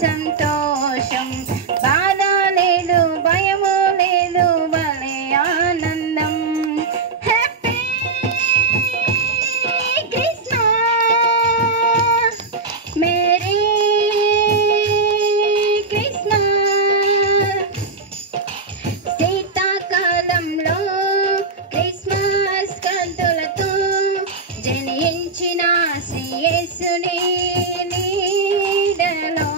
సంతోషం, బాధ లేదు, భయము లేదు, భలే ఆనందం. Happy Christmas, merry Christmas. శీతాకాలంలో క్రిస్మస్ కాంతులతో జనించిన శ్రీ యేసుని నీడలో,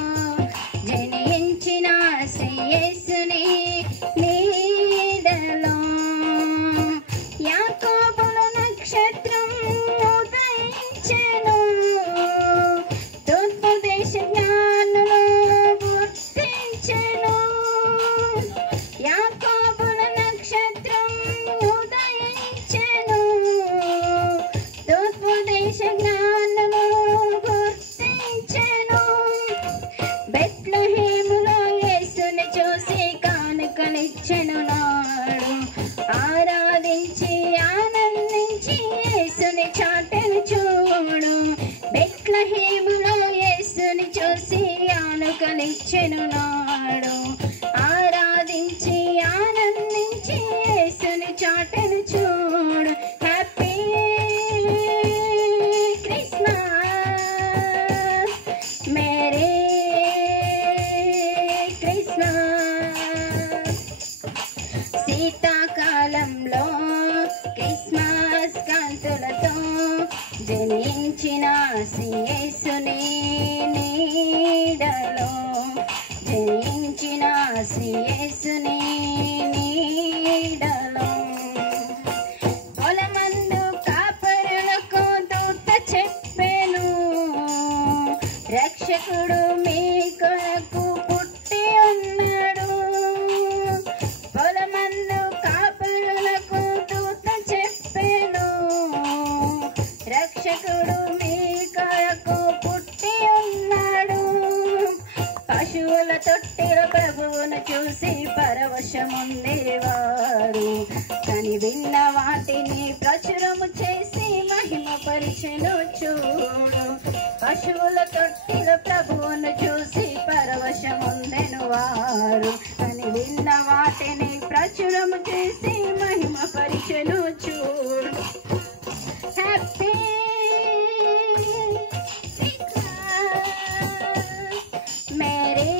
జనించిన శ్రీ యేసుని నీడలో. యాకోబుల నక్షత్రం ఉదయించెను, తూర్పు దేశ జ్ఞానులు గుర్తించెను. యాకోబుల నక్షత్రం ఉదయించెను, తూర్పు దేశ జ్ఞానులు గుర్తించెను. బెత్లెహేములో యేసుని చూసి కానుకలిచ్చెను నాడు, ఆరాధించి ఆనందించి యేసుని చాటెను చూడు. బెత్లెహేములో యేసుని చూసి కానుకలిచ్చెను నాడు, ఆరాధించి ఆనందించి యేసుని చాటెను చూడు. Happy Christmas, merry Christmas. శీతాకాలంలో క్రిస్మస్ కాంతులతో జనించిన శ్రీ యేసుని నీడలో, జనించిన శ్రీ యేసుని నీడలో. పొలమందు కాపరులకు దూత చెప్పెను, రక్షకుడు మీ కొరకు పుట్టి ఉన్నాడు. పొలమందు కాపరులకు దూత చెప్పెను, రక్షకుడు మీ కొరకు పుట్టి ఉన్నాడు. పశువుల తొట్టిలో ప్రభువును చూసి పరవశముందేవారు, కని విన్న వాటిని ప్రచురము చేసి మహిమ పరిచెను చూడు. పశువుల తొట్టిలో ప్రభువును చూసి పరవశముందెను వారు, కని విన్న వాటిని ప్రచురము చేసి మహిమ పరిచెను చూడు. Happy merry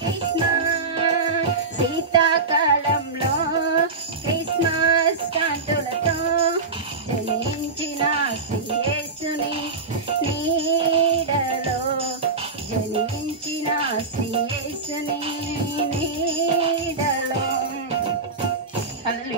Christmas. శీతాకాలంలో క్రిస్మస్ కాంతులతో జనించిన శ్రీ యేసుని నీడలో, జనించిన శ్రీ యేసుని